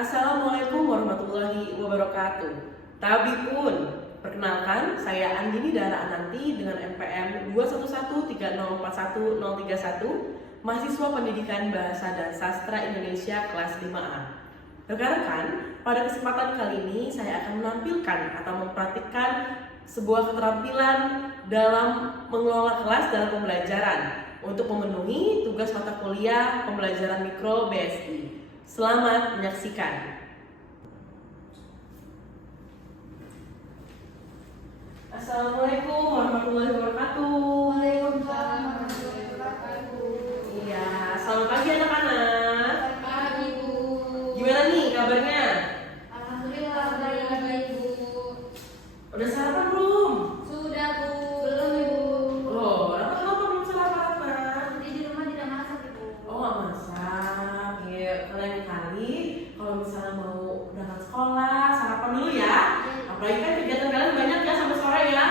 Assalamualaikum warahmatullahi wabarakatuh. Tabi pun, perkenalkan saya Andini Dara Ananti dengan NPM 211304131, mahasiswa Pendidikan Bahasa dan Sastra Indonesia kelas 5A. Rekan-rekan, pada kesempatan kali ini saya akan menampilkan atau mempraktikkan sebuah keterampilan dalam mengelola kelas dalam pembelajaran untuk memenuhi tugas mata kuliah pembelajaran mikro BSI. Selamat menyaksikan. Assalamualaikum warahmatullahi wabarakatuh. Waalaikumsalam warahmatullahi wabarakatuh. Iya, selamat pagi anak-anak. Selamat pagi, Bu. Gimana nih kabarnya? Alhamdulillah baik, Bu. Udah sarapan belum? Sudah, Bu. Belum, Ibu. Oh, kenapa belum sarapan? Nanti di rumah tidak masak, Ibu. Oh, nggak masak. Ya, kalian kali kalau misalnya mau berangkat sekolah, sarapan dulu ya. Apalagi kan kegiatan kalian banyak ya sampai sore ya.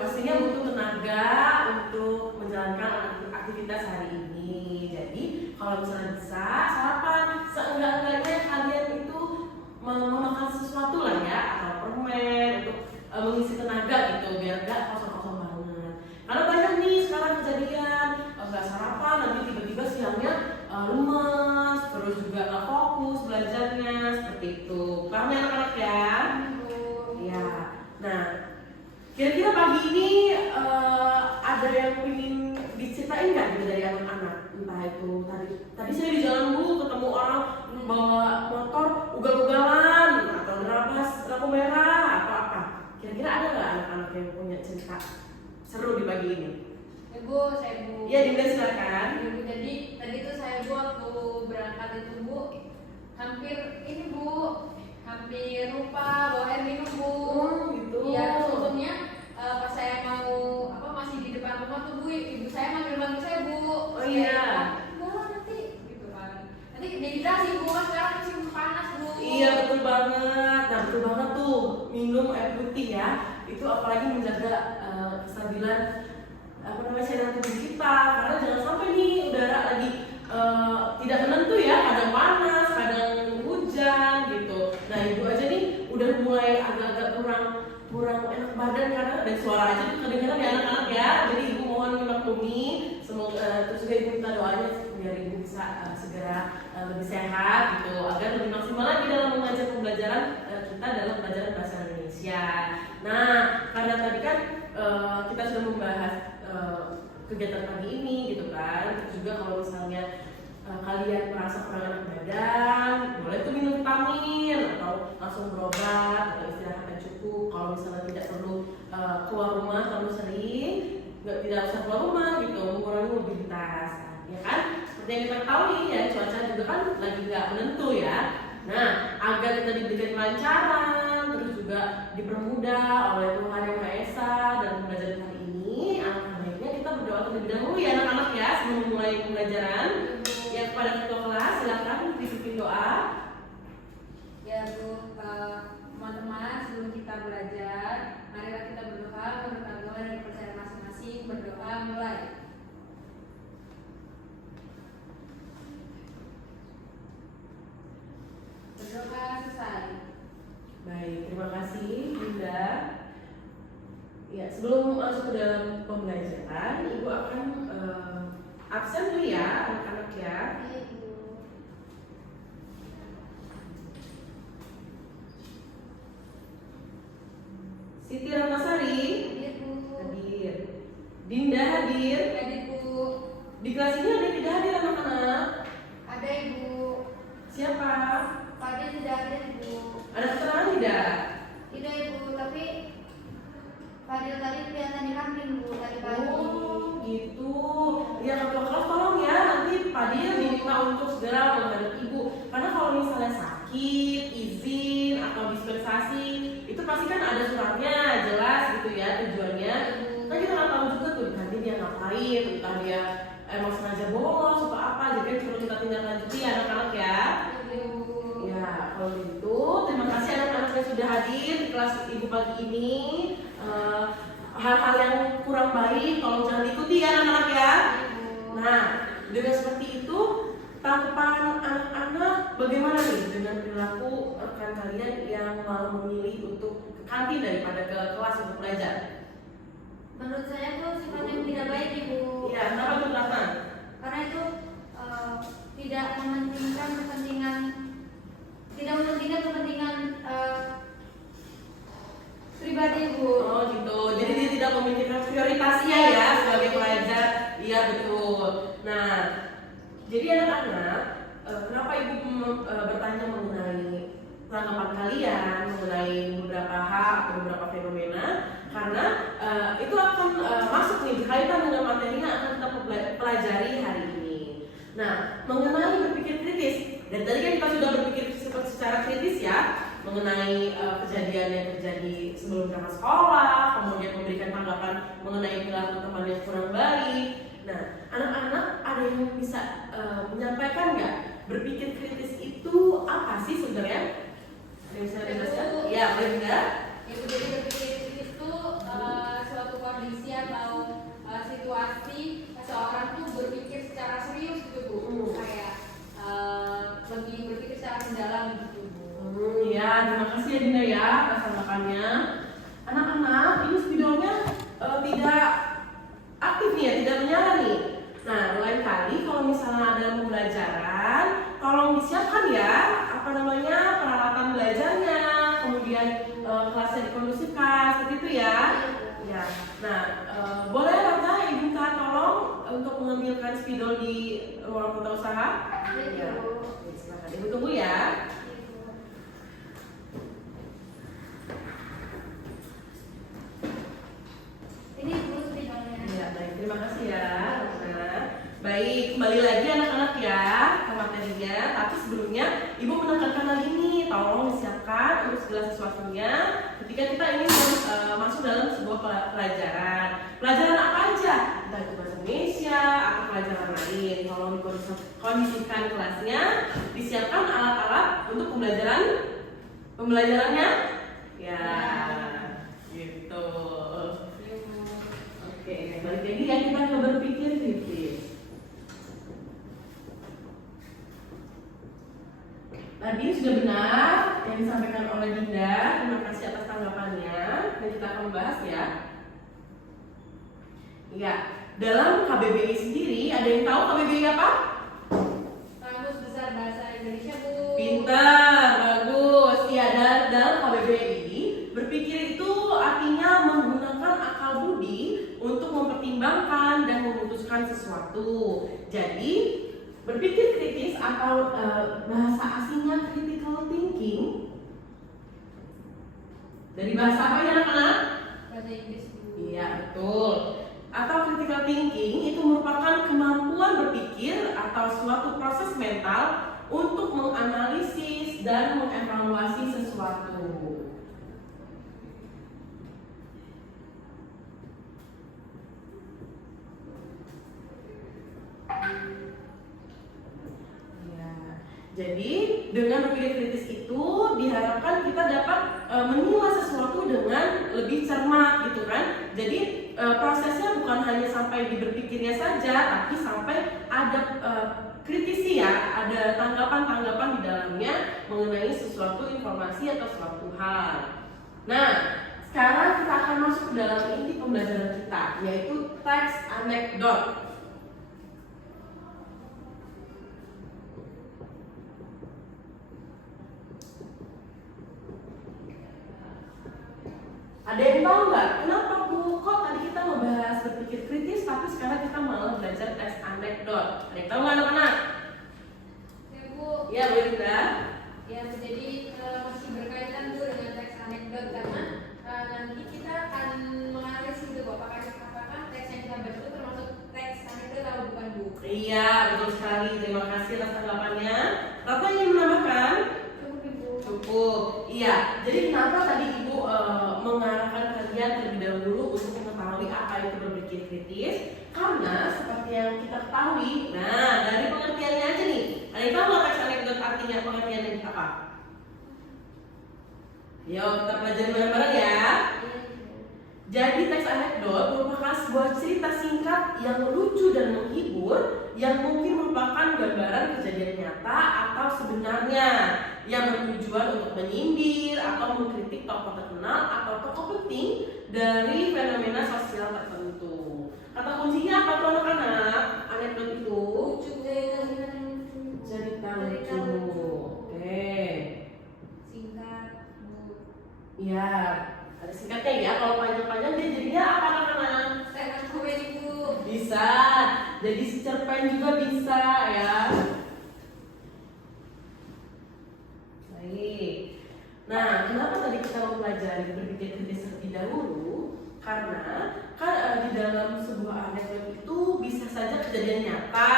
Pastinya butuh tenaga untuk menjalankan aktivitas hari ini. Jadi kalau misalnya bisa sarapan, seenggak-enggaknya kalian itu memakan sesuatu lah ya, atau permen untuk mengisi tenaga gitu, biar nggak kosong-kosong banget. Karena banyak nih sekarang kejadian nggak sarapan, nanti tiba-tiba siangnya lemes, terus juga nggak fokus belajarnya, seperti itu. Paham ya anak-anak ya? Ya. Nah, kira-kira pagi ini ada yang ingin diceritain nggak gitu dari anak-anak? Entah itu tadi saya di jalan Bu ketemu orang bawa motor ugal-ugalan atau nerabas lampu merah atau apa. Kira-kira ada nggak anak-anak yang punya cerita seru di pagi ini? Ibu, saya Bu. Iya, Dinda silakan. Ibu, jadi tadi tuh saya Bu waktu berangkat itu Bu, hampir lupa bawa air minum Bu. Gitu. Iya, sebetulnya pas saya mau masih di depan rumah tuh Bu, ibu saya manggil saya Bu. Oh iya. Enggak nanti gitu kan. Nanti dehidrasi Bu, kan sekarang musim panas Bu. Iya, betul banget. Nah, betul banget tuh minum air putih ya. Itu apalagi menjaga kestabilan cairan tubuh kita, karena jangan sampai nih udara lagi tidak menentu ya, kadang panas, kadang hujan gitu. Nah, ibu aja nih udah mulai agak-agak kurang enak badan karena dari suara aja tuh kedengeran ya anak-anak ya. Jadi ibu mohon dimaklumi, semoga terus juga ibu minta doanya biar ibu bisa segera lebih sehat gitu, agar lebih maksimal lagi dalam mengajar pembelajaran kita dalam pelajaran bahasa Indonesia. Nah, karena tadi kan kita sudah membahas kegiatan pagi ini gitu kan. Terus juga kalau misalnya kalian merasa kurang enak badan, boleh tuh minum vitamin atau langsung berobat atau istirahat yang cukup. Kalau misalnya tidak perlu keluar rumah terlalu sering, tidak usah keluar rumah gitu, mengurangi mobilitas, ya kan? Seperti yang kita ketahui ya, cuaca juga kan lagi nggak menentu ya. Nah, agar kita diberikan kelancaran, terus juga dipermudah oleh Tuhan Yang Maha Esa dalam pembelajaran hari ini, alangkah baiknya kita berdoa terlebih dahulu ya anak-anak ya sebelum memulai pembelajaran. Ya, kepada ketua kelas silakan dipimpin doa. Ya Bu, teman-teman sebelum kita belajar, marilah kita berdoa menurut agama dan kepercayaan masing-masing. Berdoa mulai. Berdoa selesai. Baik, terima kasih Bunda. Ya, sebelum masuk ke dalam pembelajaran, Ibu akan absen dulu ya anak-anak ya. Siti Ratnasari Hadir Bu. hadir. Dinda hadir. Hadir Bu. Di kelas ini ada yang tidak hadir anak-anak? Ada Ibu. Siapa? Fadil tidak hadir Bu. Ada keterangan tidak? Tidak Ibu, tapi Fadil tadi kelihatan di kantin Bu tadi pagi. Oh gitu. Ya ketua kelas tolong ya nanti Fadil diminta untuk segera menghadap Ibu. Karena kalau misalnya sakit, izin atau dispensasi, itu pasti kan ada suratnya jelas gitu ya tujuannya. Kan kita nggak tahu juga tuh nanti dia ngapain, entah dia emang sengaja bolos atau apa. Jadi kan perlu kita tindak lanjuti ya anak-anak ya. Ya kalau gitu terima kasih anak-anak yang sudah hadir di kelas Ibu pagi ini. Hal-hal yang kurang baik tolong jangan diikuti ya anak-anak ya. Nah, dengan seperti itu tanggapan anak-anak bagaimana nih dengan perilaku rekan kalian yang malah memilih untuk ke kantin daripada ke kelas untuk belajar? Menurut saya tuh sifat yang tidak baik Ibu. Iya, kenapa tuh Rahman? Karena itu tidak mementingkan kepentingan, tidak mementingkan kepentingan pribadi Ibu. Oh gitu, jadi dia tidak memikirkan prioritasnya ya sebagai pelajar. Iya betul. Nah, jadi anak-anak, kenapa ibu bertanya mengenai tanggapan kalian mengenai beberapa hal atau beberapa fenomena? Karena itu akan masuk nih berkaitan dengan materi yang akan kita pelajari hari ini. Nah, mengenai berpikir kritis, dan tadi kan kita sudah berpikir secara kritis ya, mengenai kejadian yang terjadi sebelum berangkat sekolah, kemudian memberikan tanggapan mengenai perilaku teman yang kurang baik. Nah, anak-anak ada yang bisa menyampaikan nggak berpikir kritis itu apa sih sebenarnya? Ada yang bisa dijelaskan? Ya, boleh enggak? Ibu, jadi berpikir kritis itu suatu kondisi atau situasi seorang tuh berpikir secara serius gitu Bu, kayak lebih berpikir secara mendalam gitu Bu. Ya, terima kasih ya Dinda ya atas tanggapannya. Anak-anak, ini spidolnya tidak aktif nih ya, tidak menyala nih. Nah, lain kali kalau misalnya ada pembelajaran, tolong disiapkan ya peralatan belajarnya, kemudian kelasnya dikondusifkan, seperti itu ya. Ya. Nah, boleh Rata Ibu minta tolong untuk mengambilkan spidol di ruang kota usaha? Ya. Oke, silakan Ibu tunggu ya. Ini Bu spidolnya. Ya, baik, terima kasih ya, Rata. Baik, kembali lagi anak-anak ya ke materinya. Tapi sebelumnya Ibu menekankan lagi nih, tolong disiapkan untuk segala sesuatunya ketika kita ingin masuk dalam sebuah pelajaran. Pelajaran apa aja? Entah itu bahasa Indonesia atau pelajaran lain. Tolong dikondisikan kelasnya, disiapkan alat-alat untuk pembelajarannya. Ya, gitu. Oke, balik lagi ya kita ke berpikir kritis. Tadi sudah benar yang disampaikan oleh Dinda. Terima kasih atas tanggapannya. Dan kita akan membahas ya. Ya, dalam KBBI sendiri ada yang tahu KBBI apa? Kamus Besar Bahasa Indonesia Bu. Pintar, bagus. Ya, dalam KBBI berpikir itu artinya menggunakan akal budi untuk mempertimbangkan dan memutuskan sesuatu. Jadi berpikir kritis atau bahasa asingnya critical thinking. Dari bahasa apa ya anak-anak? Bahasa Inggris Bu. Iya betul. Atau critical thinking itu merupakan kemampuan berpikir atau suatu proses mental untuk menganalisis dan mengevaluasi sesuatu. Jadi dengan berpikir kritis itu diharapkan kita dapat menilai sesuatu dengan lebih cermat gitu kan. Jadi prosesnya bukan hanya sampai di berpikirnya saja, tapi sampai ada kritisi ya, ada tanggapan-tanggapan di dalamnya mengenai sesuatu informasi atau suatu hal. Nah, sekarang kita akan masuk ke dalam inti pembelajaran kita, yaitu teks anekdot. Ada yang tahu nggak kenapa Bu kok tadi kita membahas berpikir kritis tapi sekarang kita malah belajar teks anekdot? Ada yang tahu nggak anak-anak? Ya Bu. Ya boleh tidak? Ya jadi masih berkaitan Bu dengan teks anekdot karena nanti kita akan menganalisis gitu apakah teks yang kita baca itu termasuk teks anekdot atau bukan Bu? Iya betul sekali. Terima kasih atas tanggapannya. Apa yang ingin menambahkan? Cukup Ibu. Cukup. Iya. Jadi kenapa tadi Ibu mengarahkan kalian terlebih dahulu untuk mengetahui apa itu berpikir kritis? Karena seperti yang kita ketahui, nah dari pengertiannya aja nih. Ada yang tahu nggak teks anekdot artinya pengertiannya apa? Yo kita pelajari bareng-bareng ya. Jadi teks anekdot merupakan sebuah cerita singkat yang lucu dan menghibur yang mungkin merupakan gambaran kejadian nyata atau sebenarnya yang bertujuan untuk menyindir atau mengkritik tokoh terkenal atau tokoh penting dari fenomena sosial tertentu. Kata kuncinya apa tuh anak-anak? Anekdot itu cerita lucu. Oke. Singkat, Iya, ada singkatnya ya. Kalau panjang-panjang dia jadinya apa anak-anak? stand up comedy Bu. Bisa. Jadi si cerpen juga bisa ya. Baik. Nah, kenapa tadi kita mempelajari berpikir kritis terlebih dahulu? Karena kan di dalam sebuah anekdot itu bisa saja kejadian nyata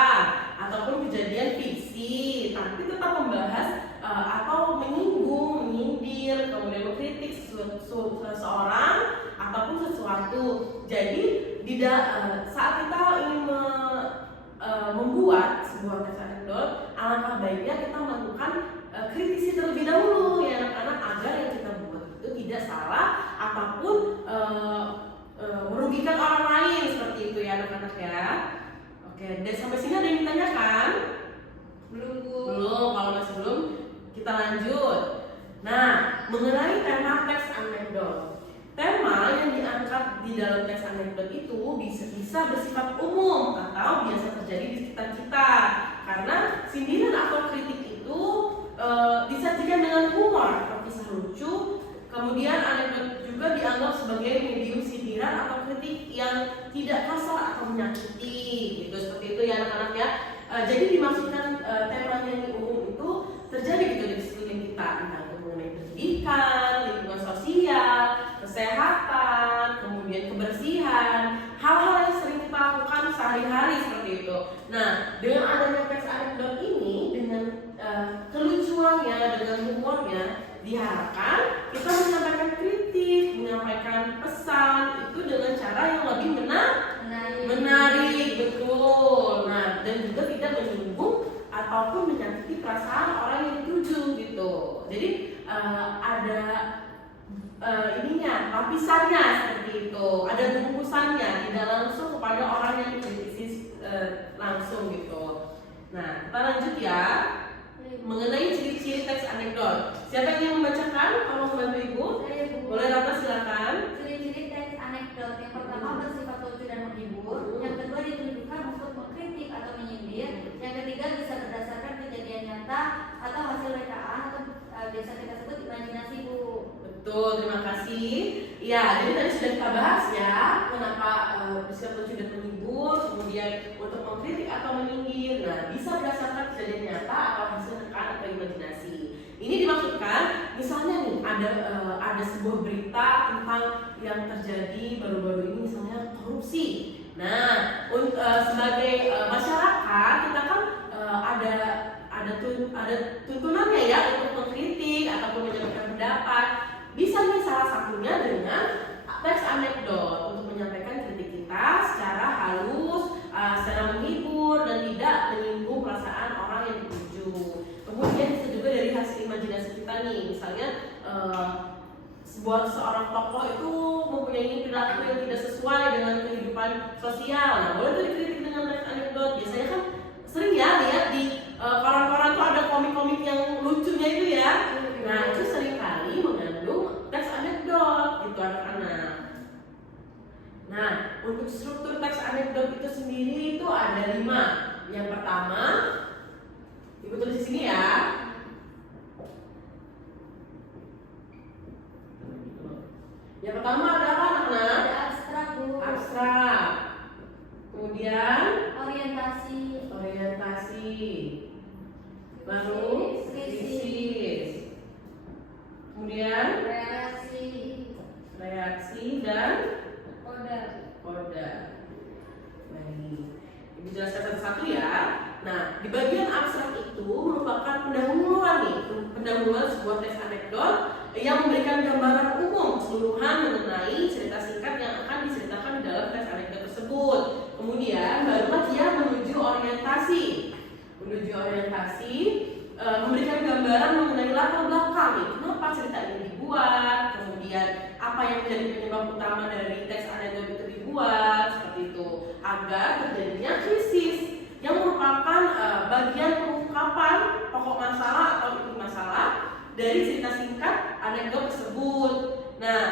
ataupun kejadian fiksi, tapi tetap membahas atau menyinggung, menyindir, kemudian mengkritik seseorang ataupun sesuatu. Jadi saat kita ingin membuat sebuah teks anekdot, alangkah baiknya kita melakukan kritisi terlebih dahulu ya anak-anak, agar yang kita buat itu tidak salah ataupun merugikan orang lain, seperti itu ya anak-anak ya. Oke, dan sampai sini ada yang ditanyakan? Belum Bu. Belum, kalau masih belum kita lanjut. Nah, mengenai tema teks anekdot, tema yang diangkat di dalam teks anekdot itu bisa bersifat umum atau biasa terjadi di sekitar kita, karena sindiran atau kritik itu disajikan dengan humor atau kisah lucu. Kemudian anekdot juga dianggap sebagai medium sindiran atau kritik yang tidak kasar atau menyakiti, gitu, seperti itu ya anak-anak ya. Jadi dimaksudkan tema yang umum itu terjadi gitu di sekeliling kita, entah itu mengenai pendidikan, lingkungan sosial, kesehatan, kemudian kebersihan, hal-hal yang sering kita lakukan sehari-hari seperti itu. Nah, dengan adanya teks anekdot ini, dengan kelucuannya, dengan humornya, diharapkan kita menyampaikan kritik, menyampaikan pesan itu dengan cara yang lebih menarik, betul. Nah, dan juga tidak menyinggung ataupun menyakiti perasaan orang yang dituju gitu. Jadi ada ininya, lapisannya seperti itu, ada bungkusannya, tidak langsung kepada orang yang dikritisi langsung gitu. Nah, kita lanjut ya. Mengenai ciri-ciri teks anekdot, siapa yang membacakan? Tolong membantu ibu. Saya Bu. Boleh Rata silakan. Ciri-ciri teks anekdot yang pertama bersifat lucu dan menghibur, yang kedua ditujukan untuk mengkritik atau menyindir, yang ketiga bisa berdasarkan kejadian nyata atau hasil rekaan atau biasa kita sebut imajinasi Bu. Betul, terima kasih. Ya, jadi tadi sudah kita bahas ya, kenapa bersifat lucu dan menghibur, kemudian untuk mengkritik atau menyindir. Nah, bisa berdasarkan kejadian nyata atau hasil rekaan atau imajinasi. Ini dimaksudkan, misalnya nih ada sebuah berita tentang yang terjadi baru-baru ini, misalnya korupsi. Nah, sebagai masyarakat kita kan ada tuntunannya ya untuk mengkritik ataupun menyampaikan pendapat. Bisa nih salah satunya dengan teks anekdot untuk menyampaikan kritik kita secara halus, secara menghibur dan tidak menyinggung perasaan orang yang dituju. Kemudian bisa juga dari hasil imajinasi kita nih, misalnya seorang tokoh itu mempunyai perilaku yang tidak sesuai dengan kehidupan sosial. Nah, boleh tuh dikritik dengan teks anekdot. Biasanya kan sering ya lihat di koran-koran tuh ada komik-komik yang lucunya itu ya. Nah, itu seringkali mengandung teks anekdot gitu anak-anak. Nah, untuk struktur teks anekdot itu sendiri itu ada 5. Yang pertama, ibu tulis di sini ya. Yang pertama ada apa anak-anak? Ada abstrak Bu. Abstrak. Kemudian Orientasi. Lalu krisis. Kemudian reaksi dan koda. Baik. Ibu jelaskan satu-satu ya. Nah, di bagian abstrak itu merupakan pendahuluan sebuah teks anekdot yang memberikan gambaran umum keseluruhan mengenai cerita singkat yang akan diceritakan di dalam teks anekdot tersebut. Kemudian barulah dia menuju orientasi. memberikan gambaran mengenai latar belakang nih, kenapa cerita ini dibuat, kemudian apa yang menjadi penyebab utama dari teks anekdot itu dibuat, seperti itu, agar terjadinya krisis yang merupakan bagian pengungkapan pokok masalah atau inti masalah dari cerita singkat anekdot tersebut. Nah,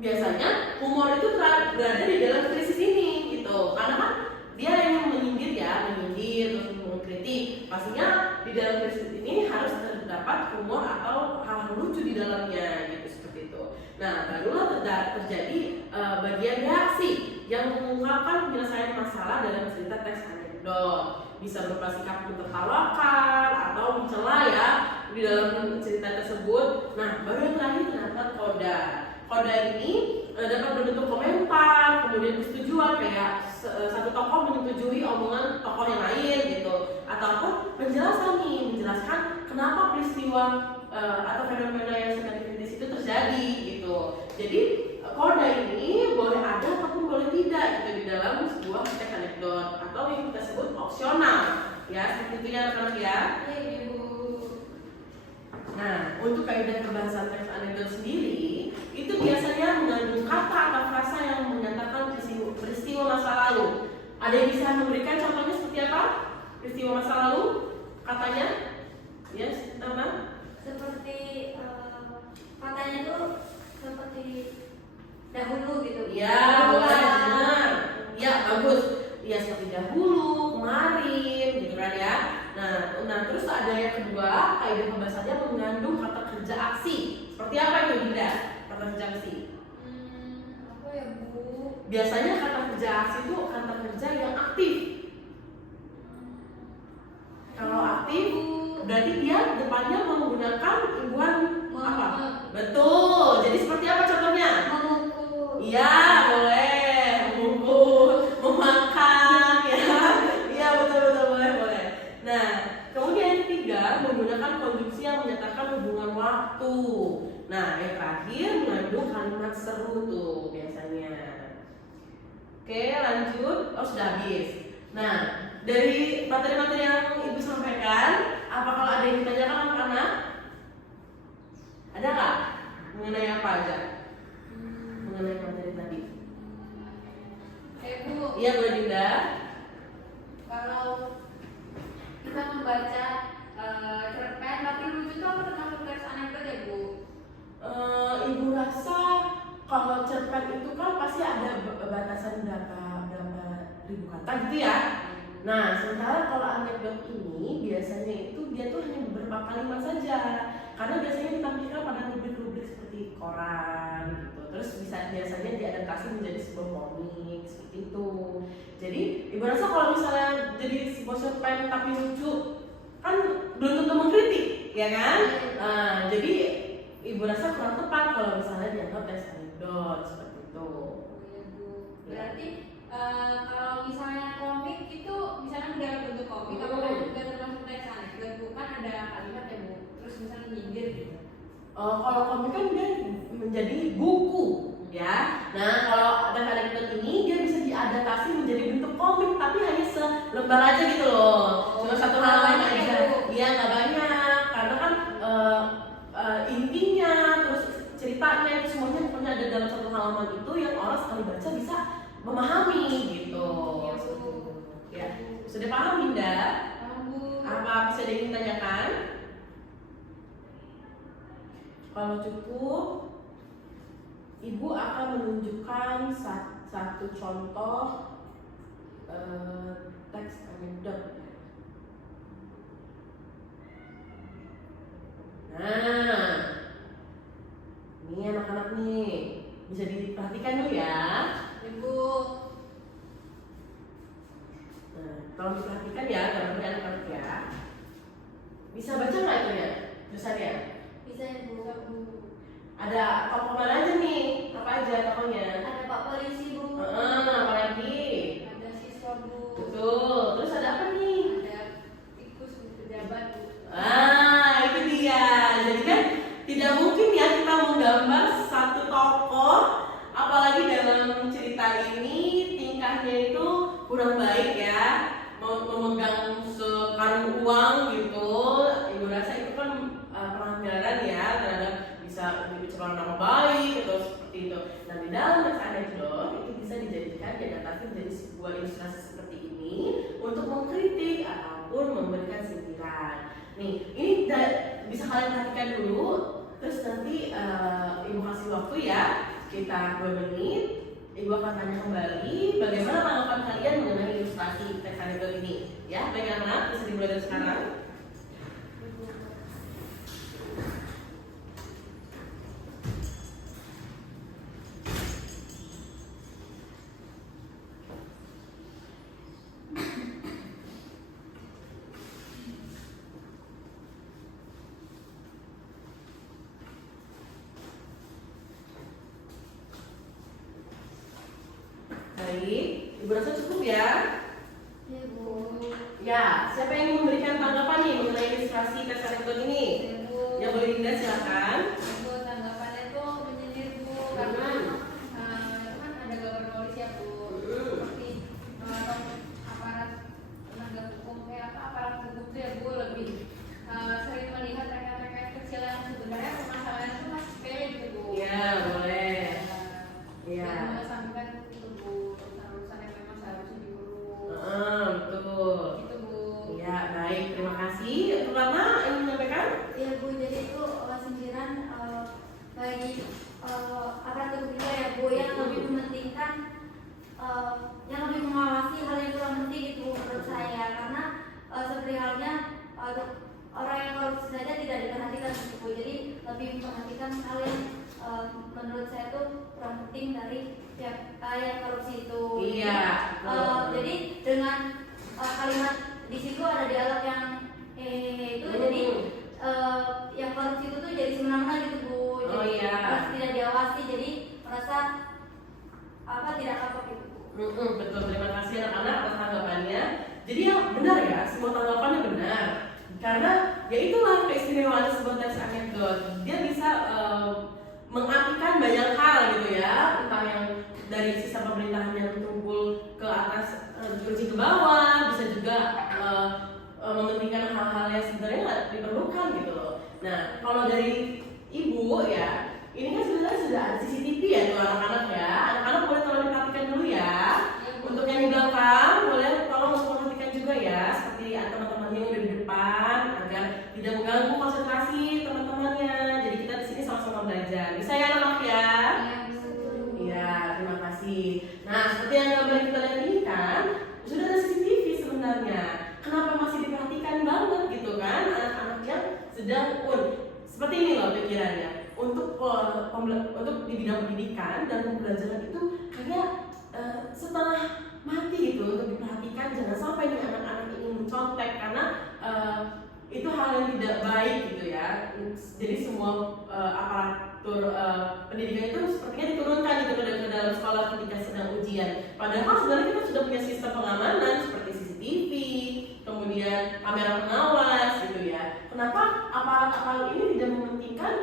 biasanya humor itu berada di dalam krisis ini gitu, karena kan dia yang menyindir terus mengkritik. Pastinya di dalam krisis ini harus terdapat humor atau hal lucu di dalamnya gitu, seperti itu. Nah, barulah terjadi bagian reaksi yang mengungkapkan penyelesaian masalah dalam cerita teks anekdot. Bisa berupa sikap mentertawakan atau mencela ya di dalam cerita tersebut. Nah, baru yang terakhir terdapat koda. Koda ini dapat berbentuk komentar, kemudian persetujuan, kayak satu tokoh menyetujui omongan tokoh yang lain gitu, ataupun penjelasan nih, menjelaskan kenapa peristiwa atau fenomena yang sedang dikritis itu terjadi gitu. Jadi koda ini boleh ada ataupun boleh tidak gitu di dalam sebuah teks anekdot atau yang kita sebut opsional ya, seperti itu ya anak-anak ya. Nah, untuk kaidah pembahasan teks anekdot sendiri itu biasanya mengandung kata atau frasa yang menyatakan peristiwa masa lalu. Ada yang bisa memberikan contohnya seperti apa? Peristiwa masa lalu katanya? Yes, Tama? Seperti katanya tuh seperti dahulu gitu. Ya, boleh benar. Ya, bagus. Ya, seperti dahulu, kemarin, gitu kan ya. Nah, terus ada yang kedua, kaidah pembahasannya mengandung kata kerja aksi. Seperti apa itu, Dinda? Kata kerja aksi. Apa ya, Bu? Biasanya kata kerja aksi itu kata kerja yang aktif. Kalau aktif, berarti dia depannya menggunakan imbuhan apa? Betul. Jadi seperti apa contohnya? Mengukur. Iya, boleh. Mengukur, memakan, ya. Iya, betul boleh. Nah, kemudian yang ketiga menggunakan konjungsi yang menyatakan hubungan waktu. Nah, yang terakhir mengandung kalimat seru tuh biasanya. Oke, lanjut. Oh, sudah habis. Nah, dari materi-materi yang Ibu sampaikan, apa kalau ada yang ditanyakan anak-anak? Ada nggak? Mengenai apa aja? Mengenai materi tadi. Bu, Iya, boleh Dinda. kalau kita membaca cerpen tapi lucu itu apa termasuk teks anekdot ya, Bu? Ibu rasa kalau cerpen itu kan pasti ada batasan berapa ribu kata gitu ya. Nah, sementara kalau anekdot ini biasanya itu dia tuh hanya beberapa kalimat saja, karena biasanya ditampilkan pada rubrik-rubrik seperti koran gitu. Terus biasanya diadaptasi menjadi sebuah komik seperti itu. Jadi ibu rasa kalau misalnya jadi sebuah cerpen tapi lucu kan belum tentu mengkritik, ya kan? Nah, jadi ibu rasa kurang tepat kalau misalnya dianggap teks anekdot seperti itu. Iya, Bu. Berarti kalau misalnya komik itu misalnya dalam bentuk komik apakah juga termasuk teks anekdot? Bukan ada kalimat ya, Bu. Terus misalnya nyindir gitu. Kalau komik kan dia menjadi buku, ya. Nah, kalau teks anekdot ini dia bisa diadaptasi menjadi bentuk komik, tapi hanya selembar aja gitu loh, cuma satu halaman aja. Iya, nggak banyak, karena kan intinya terus ceritanya itu semuanya pokoknya ada dalam satu halaman itu yang orang sekali baca bisa memahami gitu. Ya, sudah paham Dinda? Paham, Bu. Apa bisa ditanyakan? Kalau cukup, Ibu akan menunjukkan satu contoh teks anekdot. Nah, ini anak-anak nih bisa diperhatikan dulu ya. Ibu. Nah, tolong diperhatikan ya, gambarnya anak-anak ya. Bisa baca nggak itu ya tulisannya? Bisa ya, Bu? Ada tokoh mana aja nih? Apa aja tokohnya? Ada Pak Polisi, Bu. Apa lagi? Ada siswa, Bu. Betul. Terus ada apa nih? Ada tikus pejabat, Bu. Itu dia. Jadi kan tidak mungkin ya kita menggambar satu tokoh, apalagi dalam cerita ini tingkahnya itu kurang baik ya, memegang sekarung uang gitu. Ibu pelanggaran ya terhadap bisa pencemaran nama baik atau seperti itu. Nah di dalam teks anekdot itu bisa dijadikan diadaptasi menjadi sebuah ilustrasi seperti ini untuk mengkritik ataupun memberikan sindiran. Nih ini bisa kalian perhatikan dulu, terus nanti ibu kasih waktu ya sekitar 2 menit. Ibu akan tanya kembali bagaimana tanggapan kalian mengenai ilustrasi teks anekdot ini. Ya, baik anak-anak, bisa dimulai dari sekarang. Baik, ibu rasa cukup ya? Ya Bu. Ya, siapa yang ingin memberikan tanggapan nih mengenai ilustrasi teks anekdot ini? Bu. Yang boleh Dinda silakan. Bu, tanggapannya tuh menyindir Bu, karena itu kan ada gambar polisi ya Bu, seperti aparat penegak hukum kayak apa aparat hukum tuh ya Bu lebih sering melihat rekan-rekan kecil yang sebenarnya permasalahannya itu masih sepele gitu Bu. Ya, boleh. Ya. Dan mengesampingkan itu Bu, urusan yang memang seharusnya diurus. Betul. Itu Bu. Ya, baik, terima kasih. Pertama ingin menyampaikan? Ya Bu, jadi itu sindiran bagi aparatur kita ya Bu yang lebih mementingkan yang lebih mengawasi hal yang kurang penting itu menurut saya, karena seperti halnya orang yang korupsi saja tidak diperhatikan gitu Bu. Jadi lebih memperhatikan hal yang menurut saya itu kurang penting dari yang korupsi itu. Iya. Jadi dengan kalimat di situ ada dialog yang itu jadi yang korupsi itu tuh jadi semena-mena gitu Bu. Jadi merasa tidak diawasi, jadi merasa tidak kapok gitu Bu. Betul, terima kasih anak-anak atas tanggapannya. Jadi yang benar ya, semua tanggapannya benar. Karena ya itulah keistimewaan sebuah teks anekdot. Dia bisa mengartikan banyak hal gitu ya, entah yang dari sisa pemerintahan yang tumpul ke atas diuji ke bawah, bisa juga mementingkan hal-hal yang sebenarnya nggak diperlukan gitu loh. Nah kalau dari ibu ya, ini kan sebenarnya sudah ada CCTV ya tuh anak-anak ya. Anak-anak boleh tolong diperhatikan dulu ya. Untuk yang di belakang boleh tolong memperhatikan juga ya, seperti teman-teman yang udah di depan agar tidak mengganggu konsentrasi teman-temannya. Jadi kita di sini sama-sama belajar. Bisa ya anak-anak ya? Iya, terima kasih. Nah, seperti yang gambar kita lihat ini kan, sudah ada CCTV sebenarnya. Kenapa masih diperhatikan banget gitu kan anak-anak yang sedang seperti ini loh pikirannya. Untuk di bidang pendidikan dan pembelajaran itu kayak setelah mati gitu untuk diperhatikan, jangan sampai nih anak-anak ini mencontek karena itu hal yang tidak baik gitu ya. Jadi semua aparatur pendidikan itu sepertinya diturunkan gitu ke dalam sekolah ketika sedang ujian. Padahal sebenarnya kita sudah punya sistem pengamanan seperti CCTV, kemudian kamera pengawas gitu ya. Kenapa aparat-aparat ini tidak mementingkan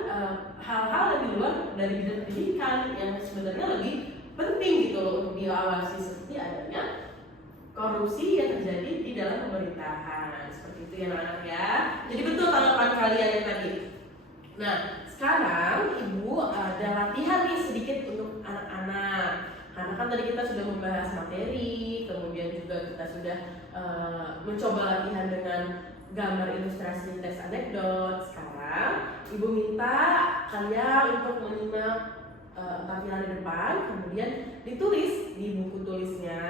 hal-hal yang di luar dari bidang pendidikan yang sebenarnya lebih penting gitu loh untuk diawasi, seperti adanya korupsi yang terjadi di dalam pemerintahan. Seperti itu ya anak-anak ya. Jadi betul tanggapan kalian yang tadi. Nah sekarang ibu ada latihan nih sedikit untuk anak-anak. Karena kan tadi kita sudah membahas materi, kemudian juga kita sudah mencoba latihan dengan gambar ilustrasi teks anekdot. Sekarang ibu minta kalian untuk menyimak tampilan di depan, kemudian ditulis di buku tulisnya.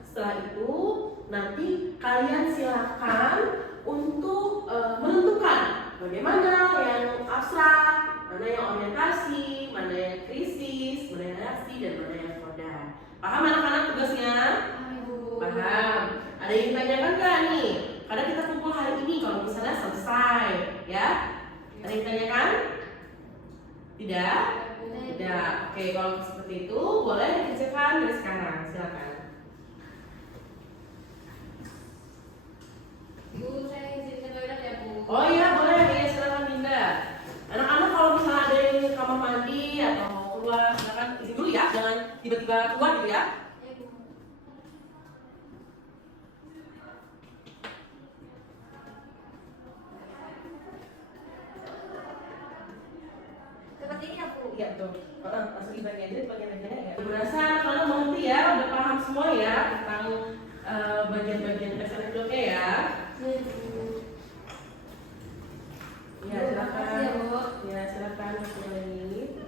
Setelah itu nanti kalian silakan untuk menentukan bagaimana yang abstrak, mana yang orientasi, mana yang krisis, mana yang reaksi, dan mana yang koda. Paham anak-anak tugasnya? Paham. Ada yang ditanyakan nggak nih? Karena kita kumpul hari ini, kalau misalnya selesai, ya? Ada yang ditanyakan? Tidak? Tidak. Oke, kalau seperti itu boleh dikerjakan dari sekarang. Silakan. Bu, saya izin ke toilet ya Bu. Oh iya, boleh. Ya, silakan Dinda. Anak-anak kalau misalnya ada yang ke kamar mandi atau mau keluar, silakan izin dulu ya. Jangan tiba-tiba keluar gitu ya. seperti ini ya Bu. Iya betul. Langsung dibagi aja bagian-bagiannya ya. Berasa kalian mengerti ya, udah paham semua ya tentang bagian-bagian teks anekdotnya ya. Ya silakan. Makasih ya Bu. Ya silakan lagi.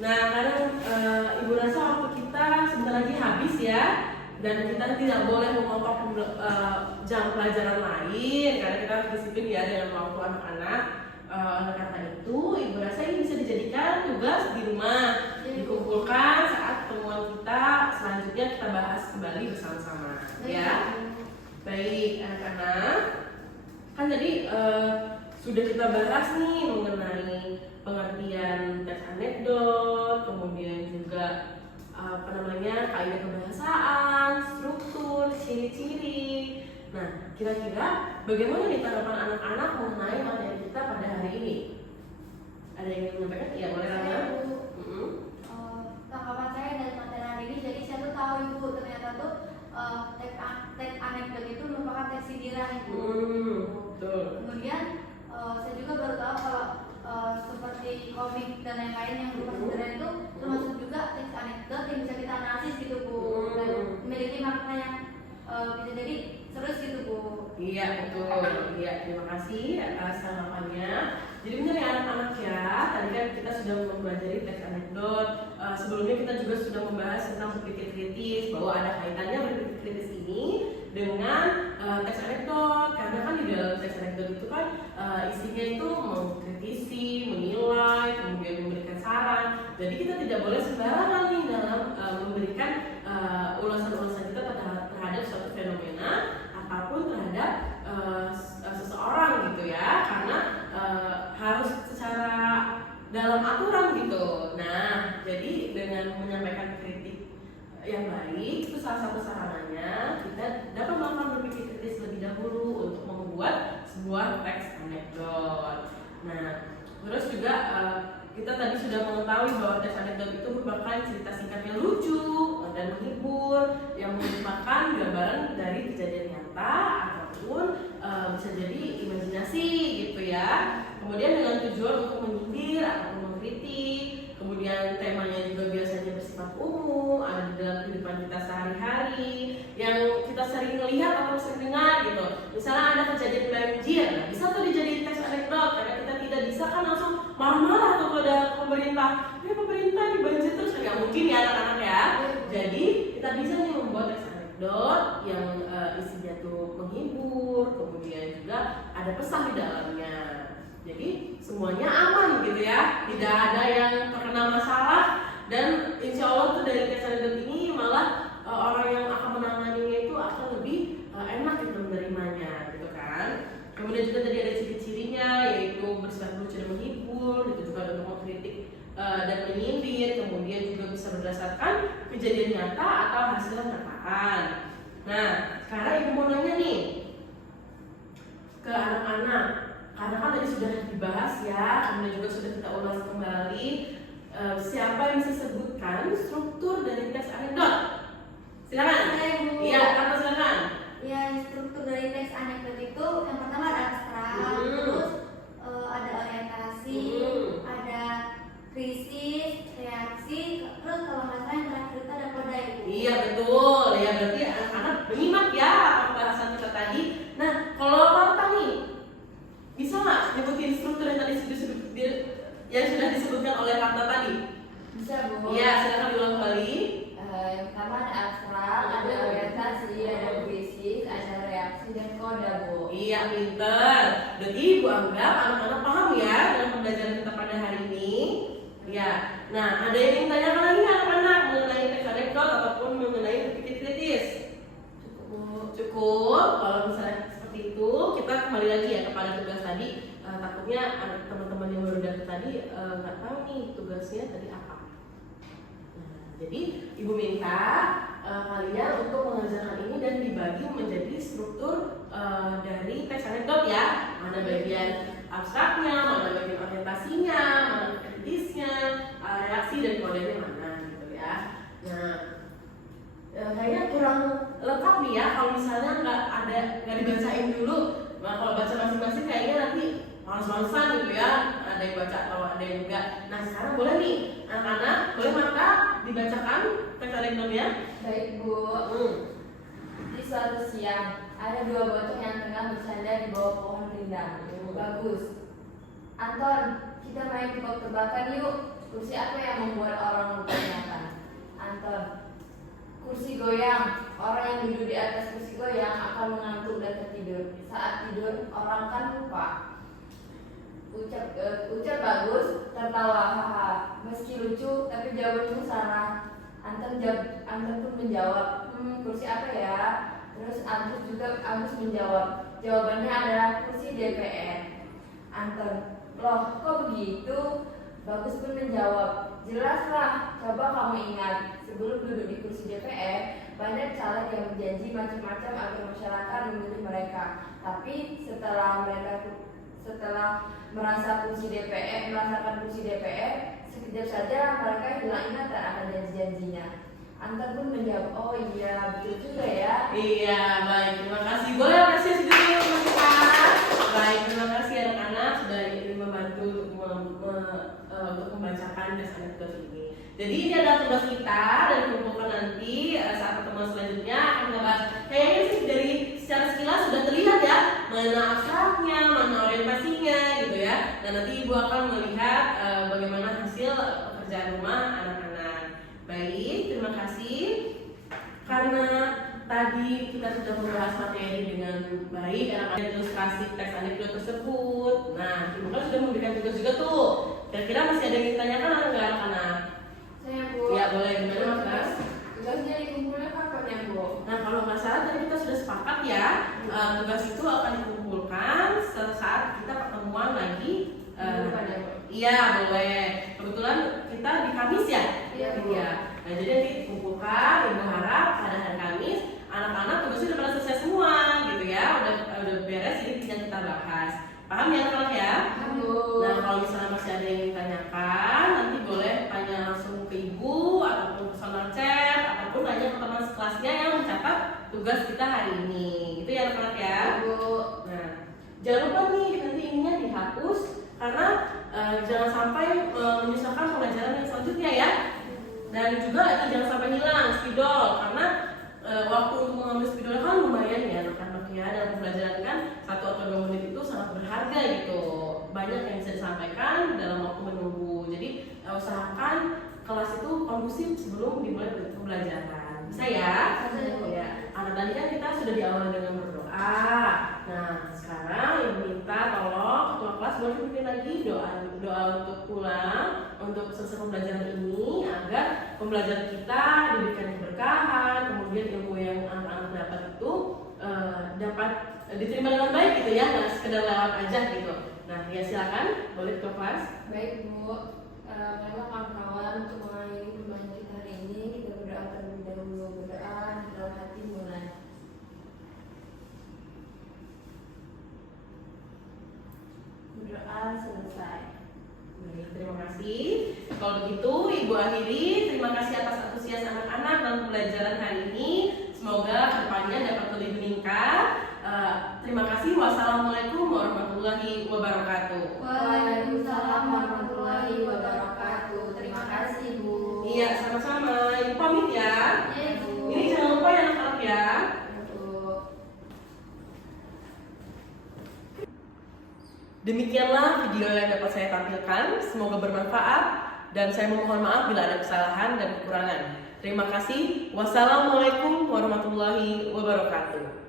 Nah kadang ibu rasa waktu kita sebentar lagi habis ya, dan kita tidak boleh memotong jam pelajaran lain karena kita harus disiplin ya dengan waktu anak-anak. Oleh karena itu, ibu rasa ini bisa dijadikan tugas di rumah, dikumpulkan saat pertemuan kita selanjutnya kita bahas kembali bersama-sama, ya. Baik, anak-anak, kan tadi sudah kita bahas nih mengenai pengertian teks anekdot, kemudian juga kaidah kebahasaan, struktur, ciri-ciri. Nah, kira-kira bagaimana nih tanggapan anak-anak mengenai materi kita pada hari ini? Ada yang ingin menyampaikan? Iya, boleh Rana. Tanggapan saya dari materi hari ini, jadi saya tuh tahu Ibu ternyata tuh teks anekdot itu merupakan teks sindiran Ibu. Betul. Kemudian saya juga baru tahu kalau seperti komik dan yang lain yang berupa sindiran itu termasuk juga teks anekdot yang bisa kita analisis gitu Bu, dan memiliki makna yang bisa jadi serius gitu Bu. Iya betul. Iya, terima kasih atas tanggapannya. Jadi benar ya anak-anak ya, tadi kan kita sudah mempelajari teks anekdot. Sebelumnya kita juga sudah membahas tentang berpikir kritis, bahwa ada kaitannya berpikir kritis ini dengan teks anekdot, karena kan di dalam teks anekdot itu kan isinya itu mengkritisi, menilai, kemudian memberikan saran. Jadi kita tidak boleh sembarangan nih dalam memberikan ulasan-ulasan kita terhadap suatu fenomena ataupun terhadap seseorang gitu ya, karena harus secara dalam aturan gitu. Nah, jadi dengan menyampaikan kritik yang baik itu salah satu sarannya kita dapat melakukan berpikir kritis lebih dahulu untuk membuat sebuah teks anekdot. Nah, terus juga kita tadi sudah mengetahui bahwa teks anekdot itu merupakan cerita singkat yang lucu dan menghibur yang merupakan gambaran dari kejadian nyata ataupun bisa jadi imajinasi gitu ya. Kemudian dengan tujuan untuk menyindir ataupun mengkritik. Kemudian temanya juga biasanya bersifat umum, ada di dalam kehidupan kita sehari-hari yang kita sering melihat atau sering dengar gitu. Misalnya ada kejadian banjir, bisa tuh dijadiin teks anekdot karena kita tidak bisa kan langsung marah-marah tuh pada pemerintah. Pemerintah di banjir terus nggak mungkin ya anak-anak ya. Jadi kita bisa nih membuat teks anekdot yang isinya tuh menghibur, kemudian juga ada pesan di dalamnya. Jadi semuanya aman gitu ya, tidak ada yang terkena masalah, dan insya Allah tuh dari teks anekdot ini malah orang yang akan menanganinya itu akan lebih enak gitu menerimanya gitu kan. Kemudian juga tadi ada ciri-cirinya yaitu bersifat lucu dan menghibur, itu juga untuk mengkritik dan menyindir, kemudian juga bisa berdasarkan kejadian nyata atau hasil kenyataan. Nah, sekarang ibu mau nanya nih ke anak-anak. Karena kan tadi sudah dibahas ya, kemudian juga sudah kita ulas kembali. Siapa yang bisa sebutkan struktur dari teks anekdot? Silakan. Iya, kata silakan. Ya, struktur dari teks anekdot itu yang pertama ada abstrak, terus ada orientasi, ada krisis, reaksi, terus kalau nggak salah yang terakhir itu ada koda Ibu. Iya betul, ya berarti anak-anak menyimak ya pembahasan kita tadi. Nah, kalau Marta nih, bisa nggak nyebutin struktur yang tadi yang sudah disebutkan oleh Marta tadi? Bisa Bu. Iya, silakan diulang kembali. Yang pertama ada abstrak, ada orientasi, ada krisis, ada reaksi dan koda Bu. Iya, pinter. Jadi ibu anggap anak-anak paham ya dalam pembelajaran kita pada hari ini. Ya. Nah, ada yang ingin tanyakan lagi anak-anak mengenai teks anekdot ataupun mengenai berpikir kritis? Cukup. Kalau misalnya seperti itu, kita kembali lagi ya kepada tugas tadi. Takutnya teman-teman yang baru datang tadi nggak tahu nih tugasnya tadi apa. Nah, jadi ibu minta kalian untuk mengerjakan ini dan dibagi menjadi struktur dari teks anekdot ya. Mana bagian abstraknya, mana bagian orientasinya, mana kritisnya, reaksi dan kodenya mana gitu ya. Nah, kayaknya kurang lengkap nih ya kalau misalnya nggak dibacain dulu. Nah, kalau baca masing-masing kayaknya nanti males-malesan gitu ya. ada yang baca atau ada yang enggak. Nah sekarang boleh nih anak-anak, boleh maka dibacakan teks alekdomnya. Baik Bu. Di suatu siang ada dua bocah yang tengah bercanda di bawah pohon rindang. Bagus. Anton, kita main tebak-tebakan yuk. Kursi apa yang membuat orang lupa ingatan? Anton, kursi goyang. Orang yang duduk di atas kursi goyang akan mengantuk dan tertidur. Saat tidur, orang kan lupa. Ucap Bagus tertawa, haha. Meski lucu, tapi jawabanmu salah. Anton pun menjawab, kursi apa ya? Terus Agus menjawab, jawabannya adalah kursi DPR. Anton, loh kok begitu? Bagus pun menjawab, jelaslah, coba kamu ingat, sebelum duduk di kursi DPR, banyak caleg yang berjanji macam-macam agar masyarakat memilih mereka. Tapi setelah merasakan kursi DPR, sekejap saja mereka hilang ingatan akan janji-janjinya. Anton pun menjawab, oh iya betul juga ya. Iya, baik, terima kasih. Boleh apresiasi dulu teman-teman. Baik, terima kasih anak-anak sudah ingin membantu untuk membacakan teks anekdot ini. Jadi ini adalah tugas kita dan kumpulkan nanti saat pertemuan selanjutnya akan kita bahas. Kayaknya sih dari secara sekilas sudah terlihat ya mana abstraknya, mana orientasinya gitu ya. Dan nanti ibu akan melihat bagaimana hasil pekerjaan rumah anak-anak. Baik, terima kasih. Karena tadi kita sudah membahas materi dengan baik, anak-anak ilustrasi teks anekdot tersebut. Nah, ibu kan sudah memberikan tugas juga tuh. Kira-kira masih ada yang ditanyakan enggak anak-anak? Saya Bu. Ya boleh, gimana Mas? Tugasnya dikumpulnya kapan ya Bu? Nah kalau nggak salah tadi kita sudah sepakat ya, tugas itu akan dikumpulkan saat kita pertemuan lagi. Iya boleh. Kebetulan kita di Kamis ya. Iya. Nah jadi nanti dikumpulkan. Ibu harap pada hari Kamis anak-anak tugasnya udah pada selesai semua gitu ya. Udah beres, jadi tinggal kita bahas. Paham ya anak-anak ya? Paham Bu. Nah kalau misalnya masih ada yang ditanyakan, nanti boleh tanya langsung ke ibu ataupun personal chat ataupun tanya ke teman sekelasnya yang mencatat tugas kita hari ini. Itu ya anak-anak ya. Bu. Nah jangan lupa nih nanti ininya dihapus karena jangan sampai menyusahkan pelajaran yang selanjutnya ya. Dan juga ini jangan sampai hilang spidol karena waktu untuk mengambil spidol kan lumayan ya anak-anak ya. Dalam pembelajaran kan 1 atau 2 menit itu sangat berharga gitu. Banyak yang bisa disampaikan dalam waktu menunggu. Jadi usahakan kelas itu kondusif sebelum dimulai pembelajaran. Bisa ya? Ya. Karena tadi kan kita sudah diawali dengan berdoa. Nah sekarang ibu minta tolong ketua kelas boleh bikin lagi doa untuk pulang untuk selesai pembelajaran ini agar pembelajaran kita diberikan keberkahan, kemudian ilmu yang anak-anak dapat itu dapat diterima dengan baik gitu ya, nggak sekedar lewat aja gitu. Nah ya silakan boleh ketua kelas. Baik Bu. Memang kawan-kawan untuk mengakhiri pembelajaran kita hari ini kita berdoa terlebih dahulu. Berdoa di dalam hati mulai. Berdoa selesai. Baik, terima kasih. Kalau begitu, Ibu akhiri. Terima kasih atas antusias anak-anak dalam pembelajaran hari ini. Semoga kedepannya dapat lebih meningkat. Terima kasih. Wassalamualaikum warahmatullahi wabarakatuh. Waalaikumsalam warahmatullahi wabarakatuh. Terima kasih Bu. Iya, sama-sama. Ibu pamit ya. Iya Bu. Ini jangan lupa ya anak-anak ya. Demikianlah video yang dapat saya tampilkan. Semoga bermanfaat dan saya memohon maaf bila ada kesalahan dan kekurangan. Terima kasih. Wassalamualaikum warahmatullahi wabarakatuh.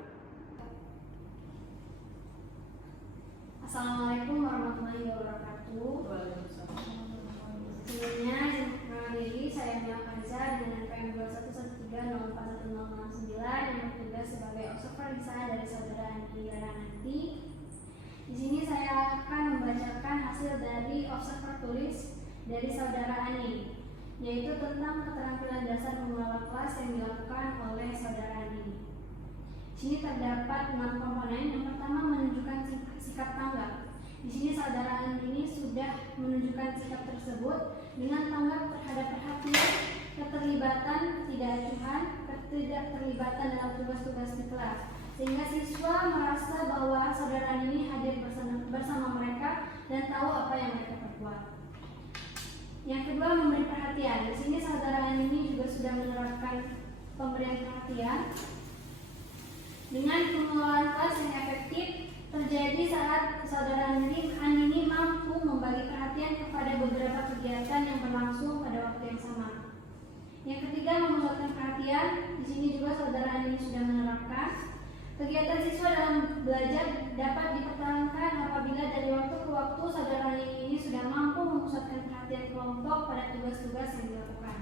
Assalamualaikum warahmatullahi wabarakatuh. Sebelumnya, mengakhiri saya Mia Fariza dengan NPM 211304169 yang bertugas sebagai observer visa dari saudara Andi Garananti. Di sini saya akan membacakan hasil dari observer tulis dari saudara Ani, yaitu tentang keterampilan dasar mengelola kelas yang dilakukan oleh saudara Ani. Di sini terdapat 6 komponen. Yang pertama menunjukkan sikap tanggap. Di sini saudara Ani ini sudah menunjukkan sikap tersebut dengan tanggap terhadap perhatian, keterlibatan, ketidakacuhan, ketidakterlibatan dalam tugas-tugas di kelas, sehingga siswa merasa bahwa saudara ini hadir bersama mereka dan tahu apa yang mereka perlukan. Yang kedua, memberi perhatian. Di sini saudara ini juga sudah menerapkan pemberian perhatian dengan pengelolaan kelas yang efektif terjadi saat saudara Andini mampu membagi perhatian kepada beberapa kegiatan yang berlangsung pada waktu yang sama. Yang ketiga, memusatkan perhatian. Di sini juga saudara Andini sudah menerapkan. Kegiatan siswa dalam belajar dapat dipertahankan apabila dari waktu ke waktu saudara ini sudah mampu memusatkan perhatian kelompok pada tugas-tugas yang dilakukan.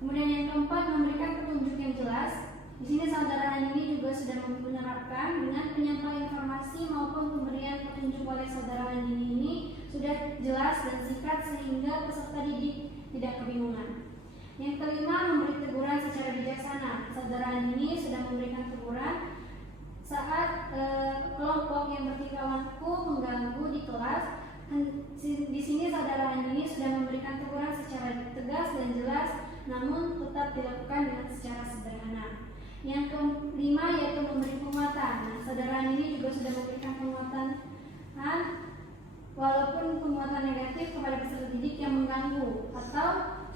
Kemudian yang keempat, memberikan petunjuk yang jelas. Di sini saudara ini juga sudah menerapkan dengan penyampaian informasi maupun pemberian petunjuk oleh saudara ini sudah jelas dan singkat sehingga peserta didik tidak kebingungan. Yang kelima, memberi teguran secara bijaksana. Saudara ini sudah memberikan teguran saat kelompok yang bertingkah laku mengganggu di kelas. Di sini saudara ini sudah memberikan teguran secara tegas dan jelas, namun tetap dilakukan dengan secara sederhana. Yang kelima yaitu memberi penguatan. Nah, saudara ini juga sudah memberikan penguatan walaupun penguatan negatif kepada peserta didik yang mengganggu atau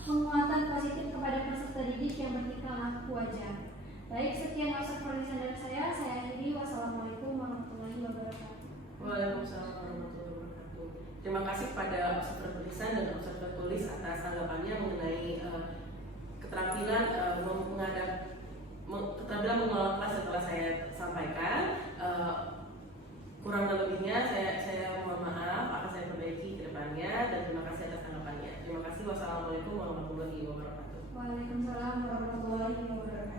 penguatan positif kepada peserta didik yang bertingkah laku wajar. Baik, sekian observasi dari saya akhiri. Wassalamualaikum warahmatullahi wabarakatuh. Waalaikumsalam warahmatullahi wabarakatuh. Terima kasih kepada observer tulisan dan observer tulis atas tanggapannya mengenai keterampilan keterampilan mengelola kelas yang telah saya sampaikan. Kurang dan lebihnya saya mohon maaf, akan saya perbaiki ke depannya, dan terima kasih atas tanggapannya. Terima kasih. Wassalamualaikum warahmatullahi wabarakatuh. Waalaikumsalam warahmatullahi wabarakatuh.